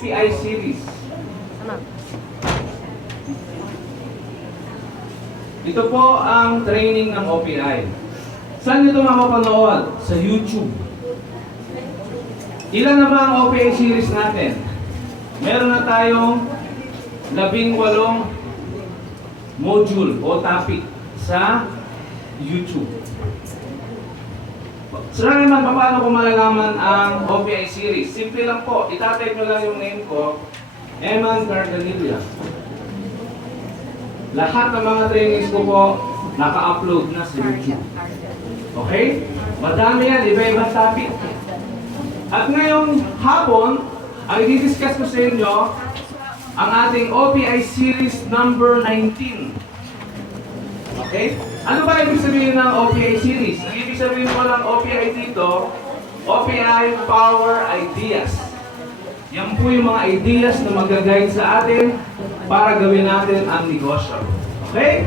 OPI series. Ito po ang training ng OPI. Saan nyo ito mapapanood? Sa YouTube. Ilan na ba ang OPI series natin? Meron na tayong 18 module o topic sa YouTube. So naman, paano ko malalaman ang OPI series? Simple lang po, itatype nyo lang yung name ko, Eman Cardanilla. Lahat ng mga trainings ko po, naka-upload na sa YouTube. Okay? Madami yan, iba-ibang topic. At ngayong hapon, ang i-discuss ko sa inyo, ang ating OPI series number 19. Okay? Ano ba ibig sabihin ng OPI series? Ang ibig sabihin ko lang OPI dito, OPI Power Ideas. Yan po yung mga ideas na mag-guide sa atin para gawin natin ang negosyo. Okay?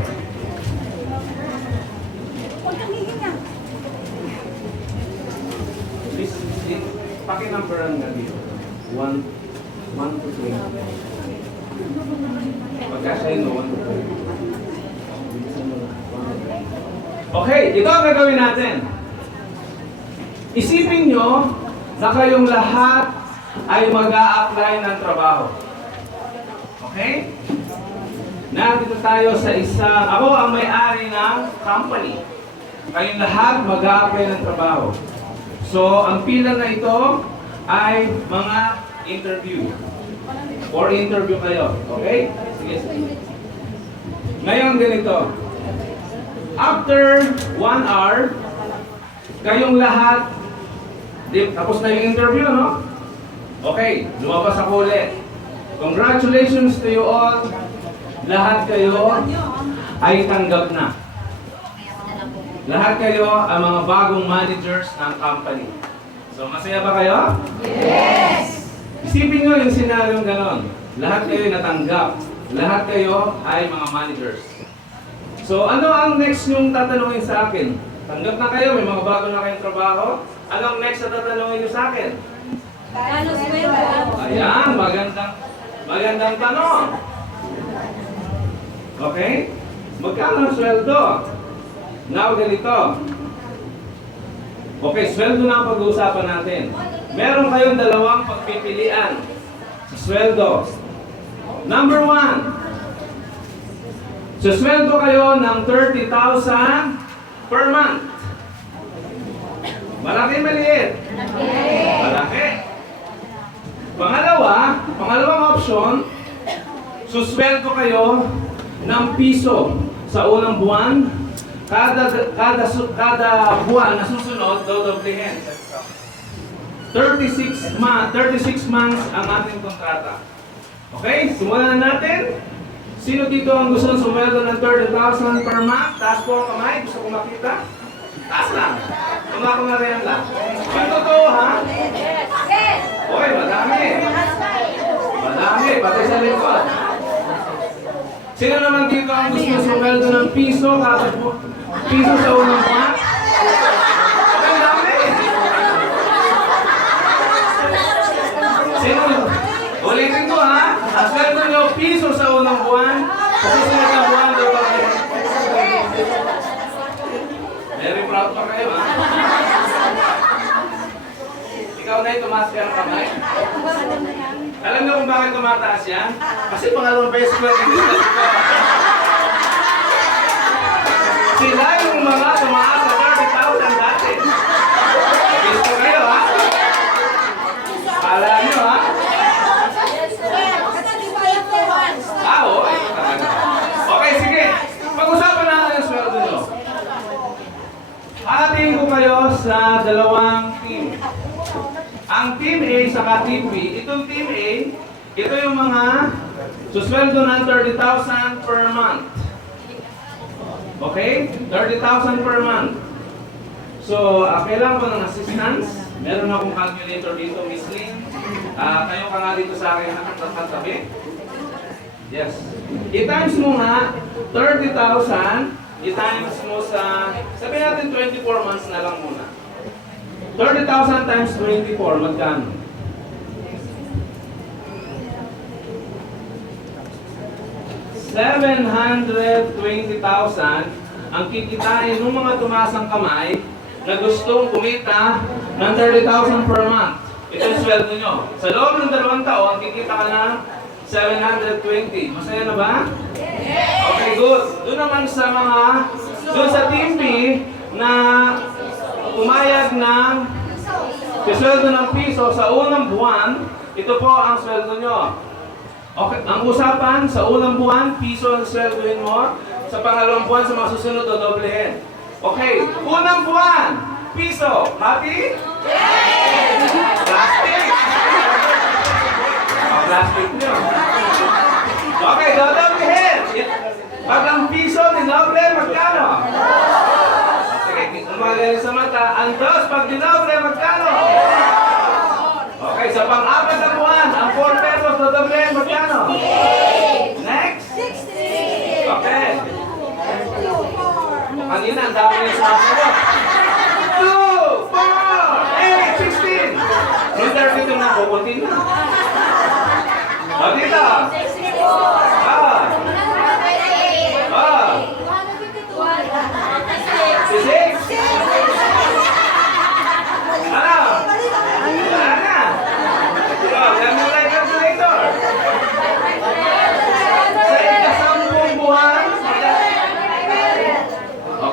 Please, pakinumberan nga dito. 1 to 20. Pagkasya no, 1 to 20. Okay, ito ang gagawin natin. Isipin nyo na kayong lahat ay mag-a-apply ng trabaho. Okay? Nandito tayo sa isang, ako ang may-ari ng company. Kayong lahat mag-a-apply ng trabaho. So, ang pila na ito ay mga interview. For interview kayo. Okay? Sige. Ngayon ganito. After 1 hour, kayong lahat, tapos na yung interview, no? Okay, lumabas ako ulit. Congratulations to you all. Lahat kayo ay tanggap na. Lahat kayo ang mga bagong managers ng company. So, masaya ba kayo? Yes! Isipin nyo yung senaryong ganon. Lahat kayo natanggap. Lahat kayo ay mga managers. So, ano ang next yung tatanungin sa akin? Tanggap na kayo, may mga bago na kayong trabaho. Anong next na tatanungin nyo sa akin? Ayan, magandang tanong. Okay? Magkano ang sweldo? Now, ganito. Okay, sweldo na ang pag-uusapan natin. Meron kayong dalawang pagpipilian sa sweldo. Number 1. So, sweldo kayo ng 30,000 per month. Malaki, maliit? Malaki. Pangalawang option, susweldo kayo ng piso sa unang buwan. Kada buwan na susunod, dodoblehin. 36 months ang ating kontrata. Okay, simulan na natin. Sino dito ang gusto ng sumweldo ng 30,000 per month? Taas po ang kamay. Gusto ko makita? Taas lang. Kumakunarihan lang. Ang totoo, ha? Yes! Oy, madami. Madami, pati sa likod. Sino naman dito ang gusto ng sumweldo ng piso? Piso sa unang buwan? Ang dami. Sino? Ulitin ko, ha? Ang sweldo nyo, piso sa unang buwan. Kasi sunod na buwan, diba? Very proud pa kayo, ha? Ikaw na tumaas ka ng kamay. Alam niyo kung bakit tumataas yan? Kasi pangalawang beses ko yung discuss ko. Sila yung mga tumaas sa 30,000 dati. Gusto kayo, ha? Kala niyo, ha? Oo, okay, sige. Pag-usapan natin ang sweldo nyo. Hatiin ko kayo sa dalawang team. Ang Team A saka Team B. Itong Team A, ito yung mga susweldo ng 30,000 per month. Okay? 30,000 per month. So, kailangan ko ng assistance. Meron akong calculator dito, Miss Lynn. Tayo ka nga dito sa akin nakatabi. Yes. I-times mo nga 30,000, i-times mo sa, sabihin natin 24 months na lang muna. 30,000 times 24, magkano? 720,000 ang kikitain ng mga tumasang kamay na gustong kumita ng 30,000 per month. Ito yung sweldo nyo. Sa loob ng 2 taon, kikita ka ng 720. Masaya na ba? Okay, good. Doon naman sa doon sa team B na umayag ng sweldo ng piso sa unang buwan, ito po ang sweldo nyo. Okay, ang usapan, sa unang buwan, piso ang sweldohin mo. Sa pangalawang buwan, sa mga susunod, dodoblehin. Okay, unang buwan, piso. Happy? Plastic? Plastic nyo. Okay, dodoblehin. Pag ang piso, dinoble, magkano? Sige, umagaling sa mata. Ang dos, pag dinoble, magkano? Okay, sa pang-apat na buwan, ang 4 pesos na doble, magkano? Next? 60. Okay. Kanina, ang dami yung sumasagot. 2, 4, 8, 16. Yung 32 na, kukunti na. O, dito.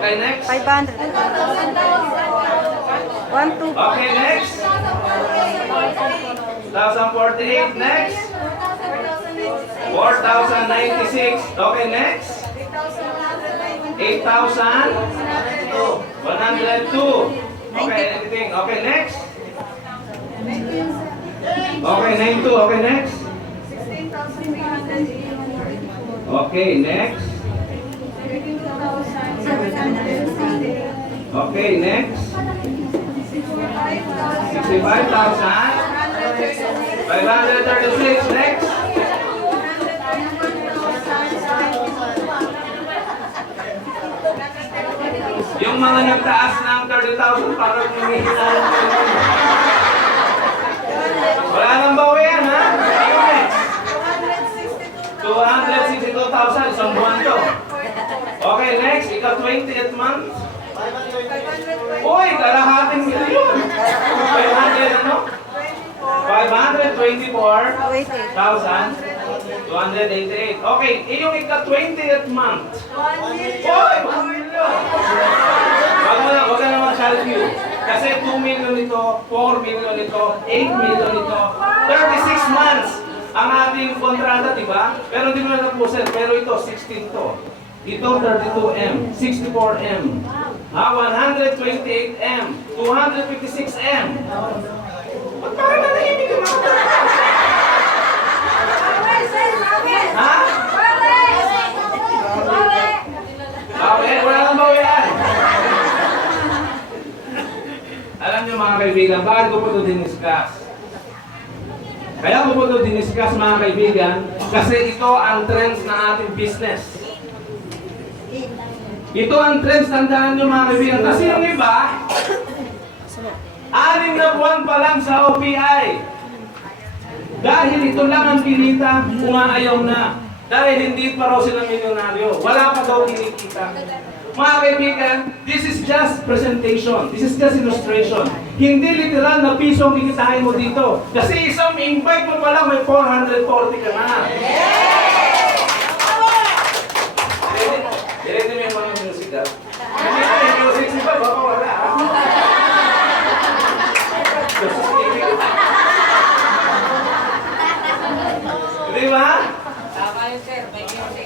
Okay, next. 500. 1, 2. Okay, next. 1,048, next. 4,096. Okay, next. 8,102. Okay, anything. Okay, next. Okay, 92. Okay, next. Okay, next. Okay, next. 65,536. Next. Yung mga nagtaas ng 30,000 parang humihina. Wala nang bawian, ha? Yung next. 262,000. Isang buwan to. Okay, next. Ikaw 20th month. Uy, kalahating milyon. 500 ano? 524,288. Okay, yung ika-20th month. Uy, 1 million. Wag ka na mag-calculate. Kasi 2 million ito, 4 million ito, 8 million ito, 36 months ang ating kontrata, di ba? Pero hindi mo na napusin. Pero ito, 16 to. Ito, 32M, 64M, 128M, 256M. Ba't parang nanahimik ka mga tayo? Ha? Okay, wala nang bawian. Alam niyo mga kaibigan, bakit ko po ito diniscuss? Kaya ko po ito diniscuss mga kaibigan, kasi ito ang trends ng ating business. Ito ang trends, tandaan nyo mga kaibigan. Kasi yung iba, 6 na buwan pa lang sa OPI. Dahil ito lang ang kinita, umaayaw na. Dahil hindi pa raw sila milyonaryo. Wala pa daw kinikita. Mga kaibigan, this is just presentation. This is just illustration. Hindi literal na piso ang kikitain mo dito. Kasi isang invite mo pa lang, may 440 ka na. Direto mo yung mga music, ha? Hindi na yung music, di ba? Baka wala, ha? Di ba?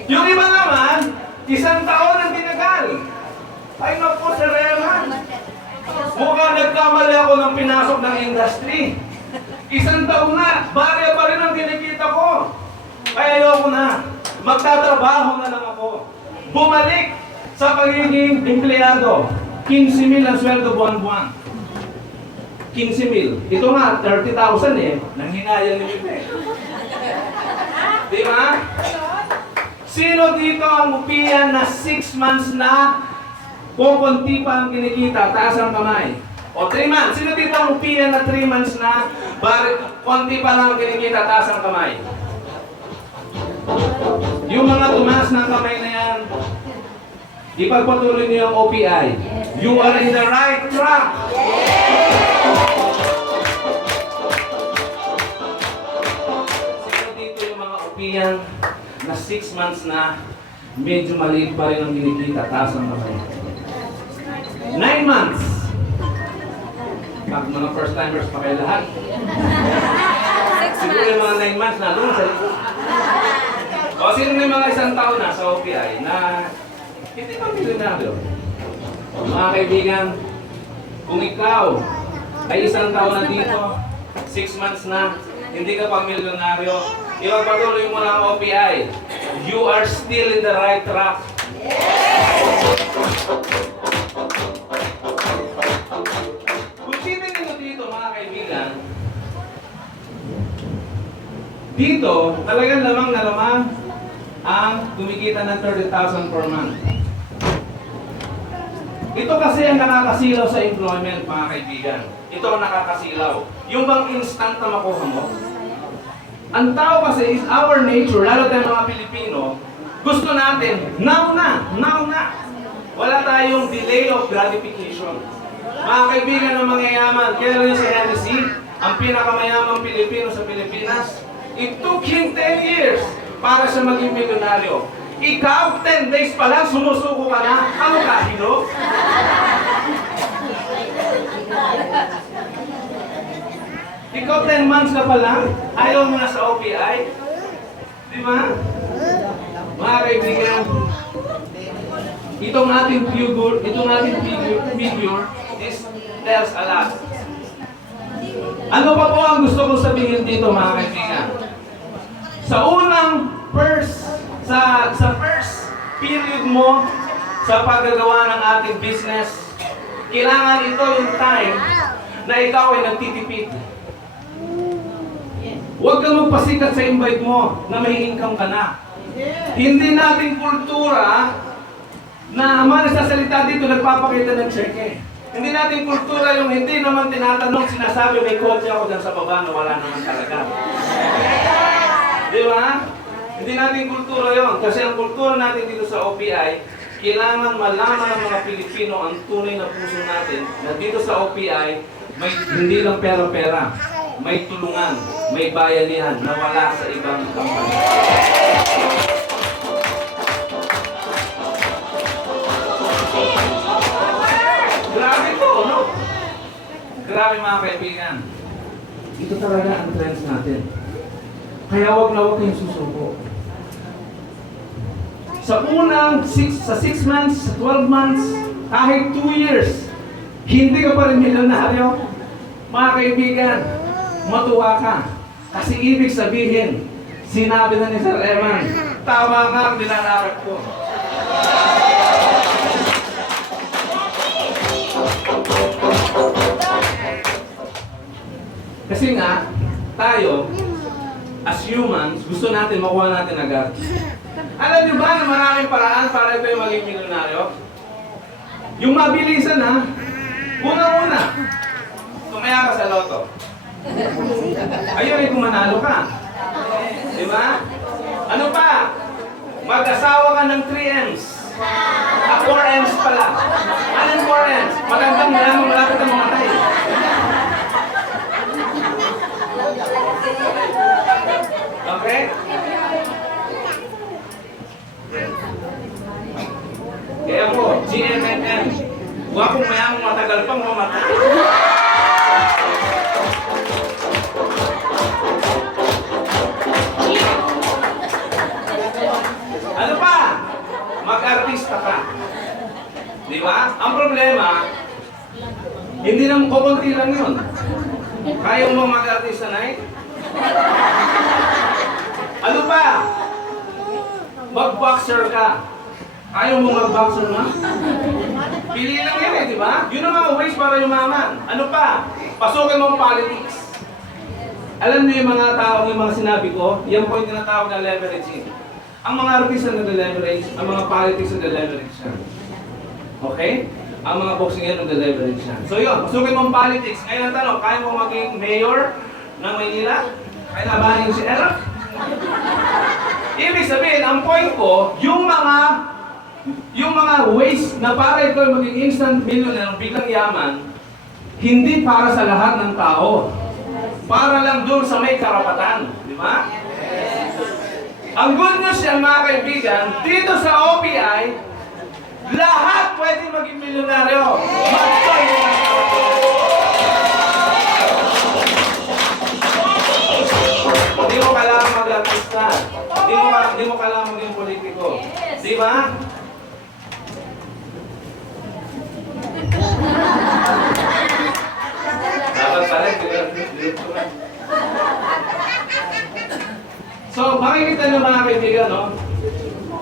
Yung iba naman, 1 taon ang tinagal. Ay naku, Sir Reman. Mukhang nagkamali ako ng pinasok ng industry. 1 taon na, barya pa rin ang kinikita ko. Kaya ayoko na. Magtatrabaho na lang ako. Bumalik sa pagiging empleyado. 15,000 ang sweldo buwan-buwan. 15,000. Ito nga, 30,000 eh. Nanghinayang ni Pipe. Di ba? Sino dito ang upian na 6 months na kukunti pa ang kinikita? Taas ang kamay. O 3 months. Sino dito ang upian na 3 months na konti pa lang ang kinikita? Taas ang kamay. Yung mga tumaas ng kamay na yan, ipagpatuloy niyo yung OPI. You are in the right track. Sino dito yung mga OPIan na 6 months na medyo maliit pa rin ang kinikita, taas ang kamay? 9 months. Pag mga first timers pa kayo lahat. 6 Siguro yung mga months. 9 months na doon sa likod. O sino na yung mga isang taon na sa OPI na hindi pa milyonaryo? Mga kaibigan, kung ikaw ay isang taon na dito, 6 months na, hindi ka pa milyonaryo, ipagpatuloy mo lang ang OPI. You are still in the right track. Kung sino nyo dito, mga kaibigan, dito, talagang lamang na lamang ang kumikita ng 30,000 per month. Ito kasi ang nakakasilaw sa employment, mga kaibigan. Ito ang nakakasilaw. Yung bang instant na makuha mo? Ang tao kasi is our nature, lalo tayong mga Pilipino, gusto natin, now na. Wala tayong delay of gratification. Mga kaibigan ng mga yaman, kaya rin si Henry C., ang pinakamayamang Pilipino sa Pilipinas, it took him 10 years para siya maging milyonaryo. Ikaw, 10 days pa lang, sumusuko ka na. Ano ka, hino? Ikaw, 10 months ka pa lang, ayaw mo na sa OPI. Di ba? Mga kaibigan, itong ating figure is tells a lot. Ano pa po ang gusto kong sabihin dito, mga kaibigan? Sa first period mo sa paggagawa ng ating business, kailangan ito yung time na ikaw ay nagtitipid. Huwag kang magpasikat sa invite mo na may income ka na. Hindi natin kultura na nagsasalita dito, nagpapakita ng cheque. Hindi natin kultura yung hindi naman tinatanong, sinasabi may kotse ako dyan sa baba na wala naman talaga. Di ba? Hindi natin kultura yon. Kasi ang kultura natin dito sa OPI, kailangan malaman ng mga Pilipino ang tunay na puso natin na dito sa OPI, may hindi lang pera-pera, may tulungan, may bayanihan na wala sa ibang company. Grabe to, no? Grabe mga kaibigan. Ito talaga ang trends natin. Kaya wag na wag kayong susuko. Sa 6 months, sa 12 months, kahit 2 years, hindi ka pa rin milyonaryo. Mga kaibigan, matuwa ka. Kasi ibig sabihin, sinabi na ni Sir Eman, tama nga ang nilalakad ko. Kasi nga, tayo, as humans, gusto natin makuha natin agad. Alam niyo ba na maraming paraan para ito yung maging milyonaryo? Yung mabilisan ha, una-una, tumaya ka sa loto. Ayun ay kung manalo ka. Diba? Ano pa? Mag-asawa ka ng 3Ms. 4Ms pala. Anong 4Ms? Magandang malamang malapit ang mamatay. Okay? Kaya po, GMNM. Huwag kong mayamang matagal pang mamatay. Ano pa? Mag-artista ka. Di ba? Ang problema, hindi naman kukunti lang yun. Kaya mo mag-artista na eh? Ano pa? Mag-boxer ka. Ayaw mo mag-boxer na? Pili lang yan eh, di ba? Yun ang mga ways para yumaman. Ano pa? Pasukin mo ang politics. Alam niyo yung mga tao, yung mga sinabi ko, yan po yung tinatawag na leveraging. Ang mga artista nag-leverage, ang mga politics nag-leverage siya. Okay? Ang mga boxing yan nag-leverage siya. So yun, pasukin mo ang politics. Ngayon ang tanong, kaya mo maging mayor ng Maynila? Kaya nabahin si Erap? Ibig sabihin, ang point ko, yung mga ways na para ito maging instant millionaire, biglang yaman, hindi para sa lahat ng tao. Para lang doon sa may karapatan. Di ba? Ang good news yan, mga kaibigan, dito sa OPI, lahat pwede maging milyonaryo. Mag-join na lang. Hindi mo kailangan mag-artista. Hindi mo kailangan maging politiko. Di ba? Dapat pala, so, makikita nyo mga kaibigan, no?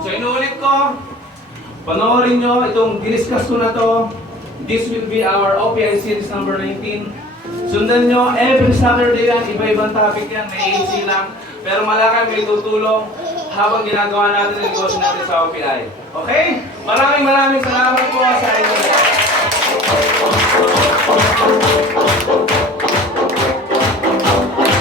So, inuulit ko, panoorin nyo itong diniscuss ko na to. This will be our OPI series number 19. Sundan nyo, every Saturday yan, iba-ibang topic yan, may AC lang. Pero malakay may tutulong habang ginagawa natin ang negosyo natin sa OPI. Okay? Maraming salamat po sa inyo.